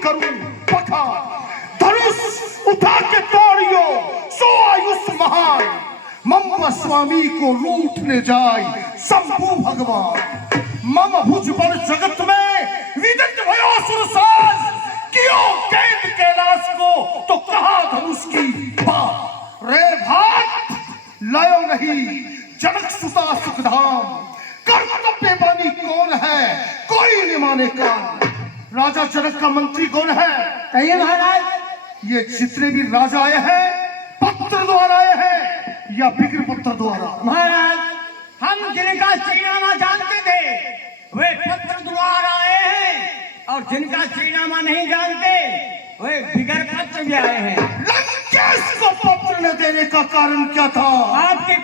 करूं पखार, धनुष उठा के तोड़ियो सो आयुष महान, मम स्वामी को लूटने जाए शंभु भगवान। मम भुज बल जगत में विदित भयो सुरसाज, कियो कैद कैलाश को तो कहा धनुष की बात। रे भाट लायो नहीं जनक सुता सुखधाम, कर्तव्य बानी कौन है कोई नहीं माने का। राजा जनक का मंत्री कौन है? कहिए महाराज। ये जितने भी राजा आए हैं पत्र द्वारा आए हैं या विग्र पत्र द्वारा? महाराज हम जिनका श्रीनामा जानते थे वे पत्र द्वारा आए हैं, और जिनका श्रीनामा नहीं जानते वे बिगर पत्र भी आए हैं। लंकेश को पत्र न देने का कारण क्या था? आपके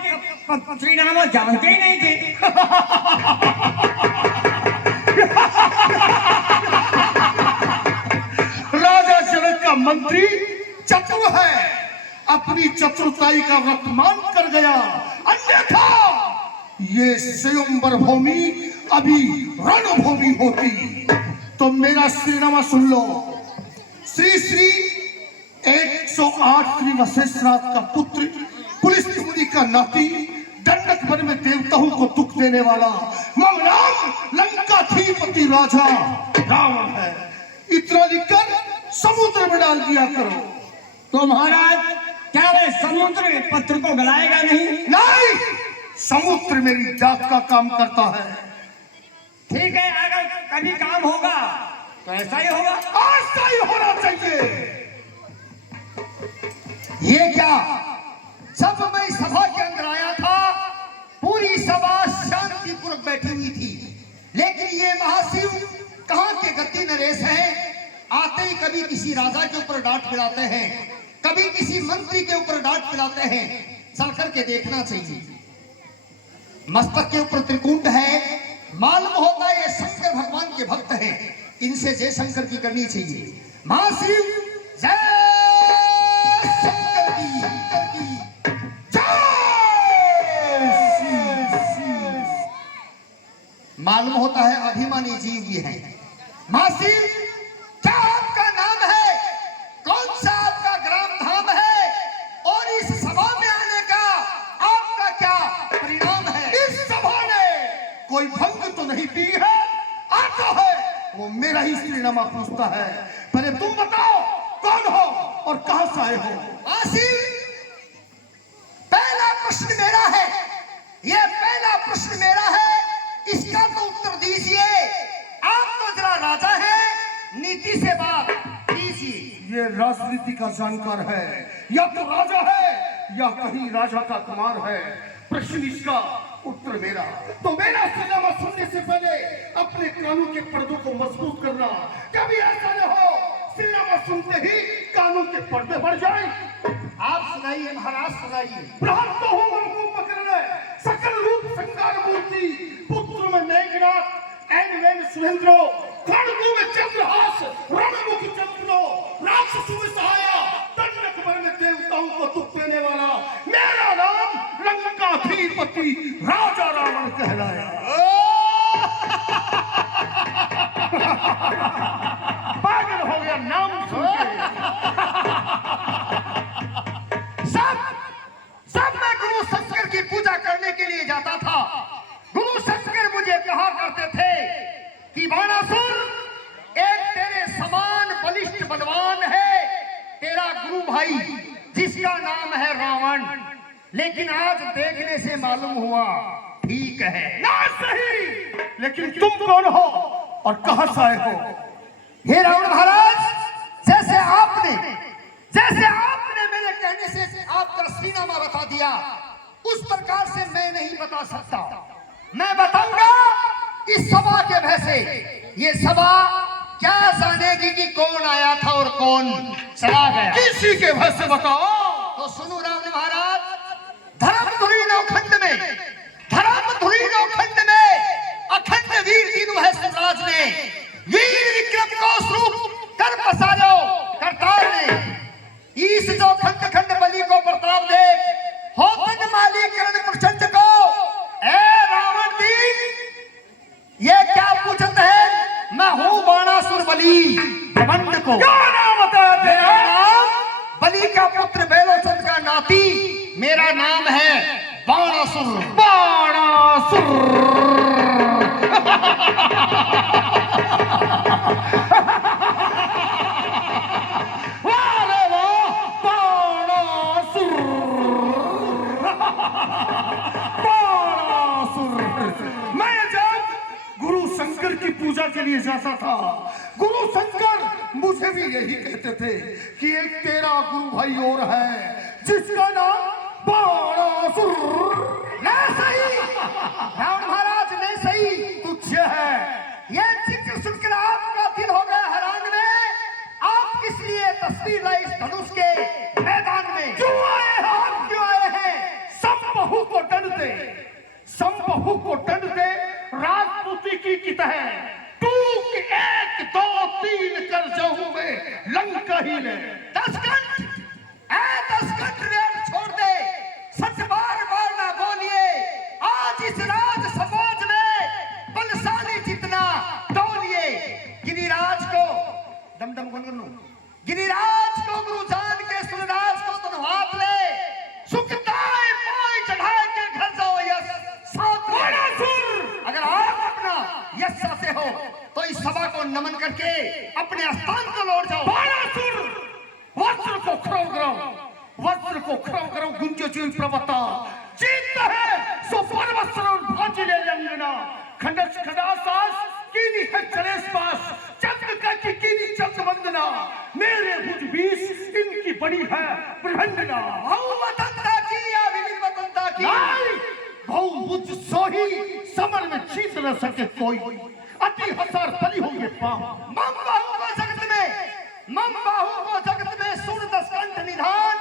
श्रीनामा जानते ही नहीं थे। राजा जनक का मंत्री चतुर है, अपनी चतुरताई का वर्तमान कर गया, अन्यथा ये स्वयंवर भूमि अभी रणभूमि होती। तो मेरा श्रीनामा सुन लो। श्री श्री 108 श्री वशिष्ठराज का पुत्र, पुलिस मुनि का नाती, दंडक वन में देवताओं को दुख देने वाला, मम नाम लंकाधिपति राजा रावण है। इतना लिखकर समुद्र में डाल दिया करो। तो महाराज क्या वे समुद्र पत्र को गलाएगा नहीं? नहीं, समुद्र मेरी जात का काम करता है। ठीक है, अगर कभी काम होगा तो ऐसा ही होगा। ऐसा ही होना चाहिए। ये क्या, जब मैं सभा के अंदर आया था पूरी सभा शांतिपूर्वक बैठी हुई थी, लेकिन ये महाशिव कहाँ के गति नरेश हैं? आते ही कभी किसी राजा के ऊपर डांट पिलाते हैं, कभी किसी मंत्री के ऊपर डांट पिलाते हैं। चल करके देखना चाहिए। मस्तक के ऊपर त्रिकुंड है, मालूम होता है ये शंकर भगवान के भक्त हैं, इनसे जय शंकर की करनी चाहिए। महाशिव जय शंकर की मालूम होता है अभिमानी जीव ये है। महाशिव क्या आपका नाम है? कौन सा आपका ग्राम धाम है? और इस सभा में आने का आपका क्या परिणाम है? इस सभा ने कोई भंग तो नहीं दी है, आता है वो मेरा ही श्रीनामा पूछता है। पहले तुम बताओ कौन हो और कहां से आए हो? महाशिव पहला प्रश्न मेरा है, यह पहला प्रश्न मेरा है, इसका तो उत्तर दीजिए। आप तो जरा राजा हैं, नीति से बात कीजिए। ये राजनीति का जानकार है, या तो राजा है या कहीं राजा का कुमार है। प्रश्न इसका उत्तर मेरा। तो मेरा श्रीनामा सुनने से पहले अपने कानून के पर्दों को मजबूत करना। कभी ऐसा न हो श्रीनामा सुनते ही कानून के पर्दे बढ़ जाए। आप सुनाइए महाराज, सुनाइए। भ्रांत हो उनको पकड़ने, सकल रूप संगार मूर्ति, पुत्र में मेघनाथ, ऐन वैन सुरेंद्रो, खड़गों में चंद्रहास, रणमुख चंद्रो, राक्षसों में सहाया, दंडक वन में देवताओं को दुख देने वाला, मेरा नाम लंकाधिपति राजा रावण कहलाया। पागल हो गया नाम सुन के। सब मैं गुरु शंकर की पूजा करने के लिए जाता था। गुरु शंकर मुझे कहा करते थे कि बाणासुर एक तेरे समान बलिष्ठ बलवान है, तेरा गुरु भाई जिसका नाम है रावण। लेकिन आज देखने से मालूम हुआ ठीक है ना सही, लेकिन तुम कौन हो और कहां से आए हो? हे रावण महाराज, जैसे आपने मेरे कहने से आपका श्रीनामा बता दिया, उस प्रकार से मैं नहीं बता सकता। मैं बताऊंगा इस सभा के भय से। ये सभा क्या जानेगी कि कौन आया था और कौन चला गया? किसी के भय से बताओ। तो सुनो रावण महाराज, धर्मधुरी नौखंड में अखंड वीर दीनु है स्वराज ने, वीर विक्रम को स्वरूप कर पसारो करतार ने। ईस जो खंड खंड बलि को प्रताप दे, हो तन माली करण प्रचंड को। ए रावण दीन, ये क्या पूछत है? मैं हूं बाणासुर बलि, घमंड को। क्या नाम बताया मेरा तेरा? नाम बलि का पुत्र बेलोचंद का नाती, मेरा नाम है बाणासुर। बाणासुर। वाह रे वाह, बाणासुर। बाणासुर। मैं जब गुरु शंकर की पूजा के लिए जाता था, गुरु शंकर मुझे भी यही कहते थे कि एक तेरा गुरु भाई और है जिसका नाम बाणासुर। नहीं सही रावण महाराज, नहीं सही। तुझे है। ये जिक्र सुनकर आपका दिल हो गया हैरान में। आप किस लिए तस्वीर लाई इस धनुष के मैदान में? क्यों आए हैं? आप क्यों आए हैं? संबहु को दंड दे, संबहु को दंड दे, राजपूती की तरह टूक 1 2 3 कर जाऊं मैं लंका ही ले। 10 घंट 10 घंट रेल छोड़ दे, सच बार बार ना बोलिए। आज इस राज समाज में बलशाली जितना तौलिए। गिरिराज को दमदम गुनगुनु, गिरिराज को गुरु जान के सुरराज को तुम हाथ ले, सुखदाई पाई चढ़ा के घर जाओ यश साथ में। बाणासुर। अगर आप अपना यश से हो तो इस सभा को नमन करके अपने स्थान को लौट जाओ। बाणासुर। वस्त्र को खराब करो, वस्त्र को खराब करो। गुंजो चुई प्रवता जीत है सो परवस्त्र और भाजी ले अंगना। खंडस खंडासास कीनी है चलेस पास, चंद्र का की कीनी चंद्र वंदना। मेरे भुज 20 इनकी बड़ी है प्रहंडना। बहुवतंता की या विविध वतंता की? नहीं, बहुभुज सोही समर में जीत न सके कोई। अति हसार तली हो ये पाँव। मम बाहु को जगत में, मम बाहु को जगत में सुन 10 कंठ निधान।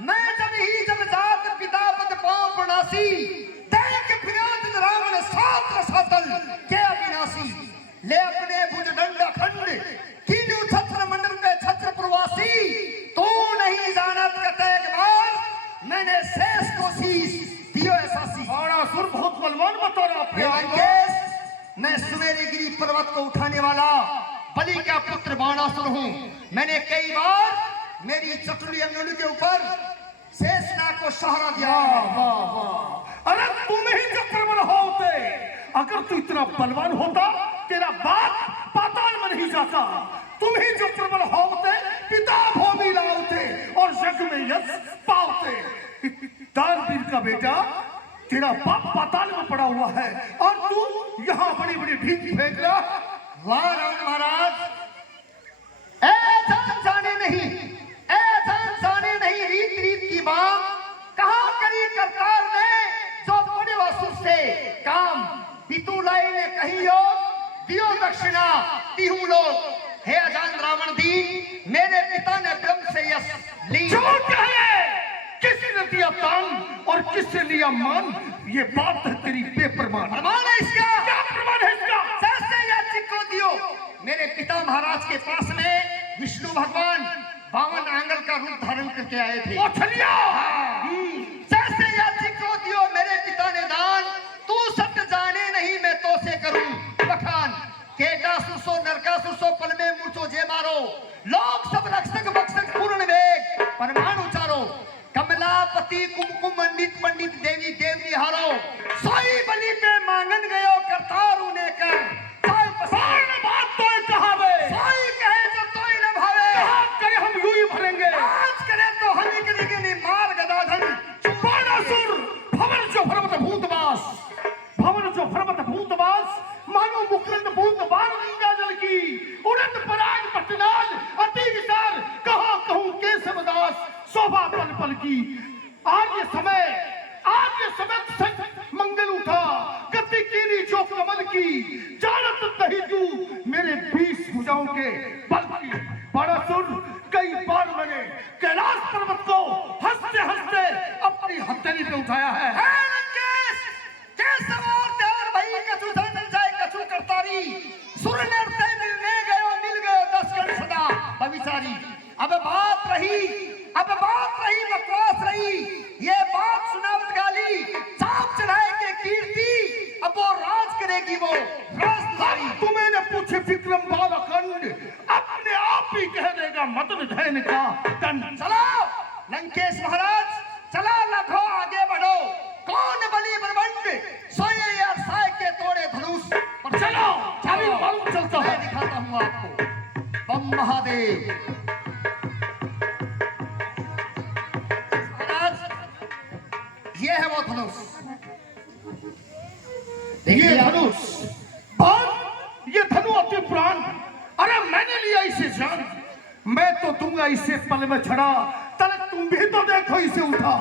मैं जब जात पिता पद पाँव प्रणासी, देख फिरात रावण सात्र सातल के अविनाशी। ले अपने भुज दंड अखंड, कीलू छत्र मंडल पे छत्र प्रवासी। तू नहीं जानत कतेक बार, मैंने शेष को शीश दियो ऐसासी। बाणासुर बहुत बलवान बता रहा हे लंकेश, मैं सुमेरु गिरी पर्वत को उठाने वाला बलि का पुत्र बाणासुर हूँ। मैंने कई बार मेरी चतुरी अंगुली के ऊपर शेषनाग को सहारा दिया है। वाह वाह। अरे तुम ही जो प्रबल होते, अगर तू इतना बलवान होता तेरा बाप पाताल में नहीं जाता। तुम ही जो प्रबल होते पिता भूमि लाते और जग में यश पाते। दानवीर का बेटा तेरा बाप पाताल में पड़ा हुआ है और तू यहाँ बड़ी बड़ी भीख फेंक रहा। वाह रावण महाराज, ए जान जाने नहीं, ए जान जाने नहीं रीत रीत की बात। कहाँ करी करतार ने जो बड़े वसुर से काम। पितुलाई ने कही हो दियो दक्षिणा तिहु लोग। हे अजान रावण दीन, मेरे पिता ने ब्रह्म से यश ली। झूठ है, किसने दिया तान और किसने लिया मान, ये बात है तेरी बेप्रमाण। प्रमाण है इसका? क्या प्रमाण है इसका? जैसे याचिक को दियो। मेरे पिता महाराज के पास में विष्णु भगवान 52 आंगल का रूप धारण करके आए थे। ओ छलिया। जैसे याचिक को दियो मेरे पिता ने दान। तू सत्य जाने नहीं मैं तो से करूं बखान। केटा सुसो नरका सुसो पल में मूर्छो जे मारो। लोक सब रक्षक बक्षक पूर्ण वेग परमाणु चारो। कमलापति कुमकुम मंडित पंडित देवी देवनी हारो। सोई बलि पे मांगन गयो करतारू ने कर। बात तो कहावे, सोई कहे जो तोई न भावे। कहा करे हम यूं ही भरेंगे। आज करे तो हम ही करेंगे नहीं मार गदाधर। बाणासुर भवन जो भरमत भूतवास, भवन जो भरमत भूतवास, मानो मुकुंद बूंद बार गंगा जल की। उड़त पराग पटनाल अति विचार, कहाँ कहूँ केशवदास शोभा पल पल की। आज ये समय मंगल उठा, गति कीनी जो कमल की। जानत नहीं तू मेरे 20 भुजाओं के बल की। बाणासुर कई बार मैंने कैलाश पर्वत को हंसते हंसते अपनी हथेली पे उठाया है। सुर नरते मिलने गयो मिल गयो 10 गण सदा भविचारी। अब बात रही बकवास रही। ये बात सुनावत गाली चाप चढ़ाए के कीर्ति। अब वो राज करेगी वो राजधारी। तुम्हें पूछे विक्रम बालखंड, अपने आप ही कह देगा मदन धैन का तन। चलो लंकेश महाराज, चला लखो आगे बढ़ो। कौन बलि ब्रह्मंड सोए या साय के तोड़े धनुष पर चलो अभी मालूम चलता मैं है। दिखाता हूँ आपको। बम महादेव महाराज, ये है वो धनुष। ये देखिए आप। धनुष बाण, ये धनु अति पुरान। अरे मैंने लिया इसे जान, मैं तो दूंगा इसे पल में छड़ा। तले तुम भी तो देखो इसे उठा।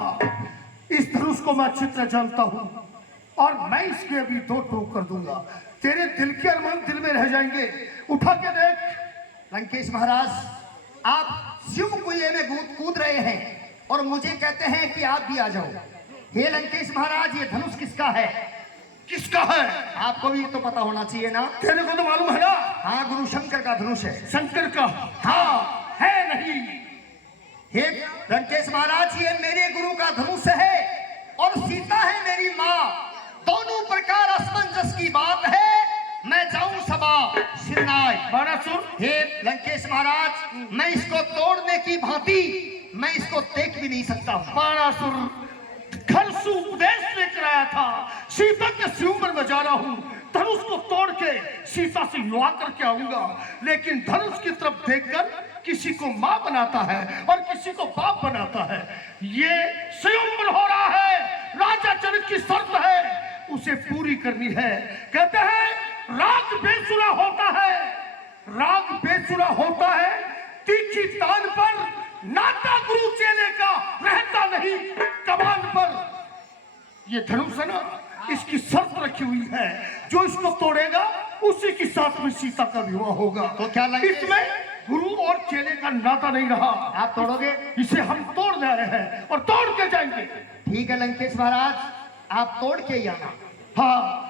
इस धनुष को मैं अच्छी तरह जानता हूँ और मैं इसके अभी 2 टोक कर दूंगा। तेरे दिल के अरमान दिल में रह जाएंगे। उठा के देख। लंकेश महाराज, आप शिव कुएं में कूद रहे हैं और मुझे कहते हैं कि आप भी आ जाओ। हे लंकेश महाराज, ये धनुष किसका है? किसका है? आपको भी तो पता होना चाहिए ना। तेरे को तो मालूम है ना। हाँ, गुरु शंकर का धनुष है। शंकर का? हाँ है। नहीं हे लंकेश महाराज, ये मेरे गुरु का धनुष है और सीता है मेरी माँ। दोनों प्रकार असमंजस की बात है। मैं जाऊं सभा सिरनाय। बाणासुर, हे लंकेश महाराज, मैं इसको तोड़ने की भांति मैं इसको देख भी नहीं सकता हूँ। बाणासुर घर से उपदेश लेकर आया था। सीता के स्वयंवर में जा रहा हूँ। धनुष को तोड़ के सीता से युवा करके आऊंगा। लेकिन धनुष की तरफ देखकर किसी को माँ बनाता है और किसी को बाप बनाता है। ये स्वयंवर हो रहा है। राजा जनक की शर्त है, उसे पूरी करनी है। कहते हैं राग बेसुरा होता है, राग बेसुरा होता है। तीखी तान पर नाता गुरु चेले का रहता नहीं कमान पर। ये धनुष है ना, इसकी शर्त रखी हुई है। जो इसको तोड़ेगा उसी के साथ में सीता का विवाह होगा। तो क्या लंकेश, इसमें गुरु और चेले का नाता नहीं रहा। आप तोड़ोगे? इसे हम तोड़ दे रहे हैं और तोड़ के जाएंगे। ठीक है लंकेश महाराज, आप तोड़ के ही आना। हाँ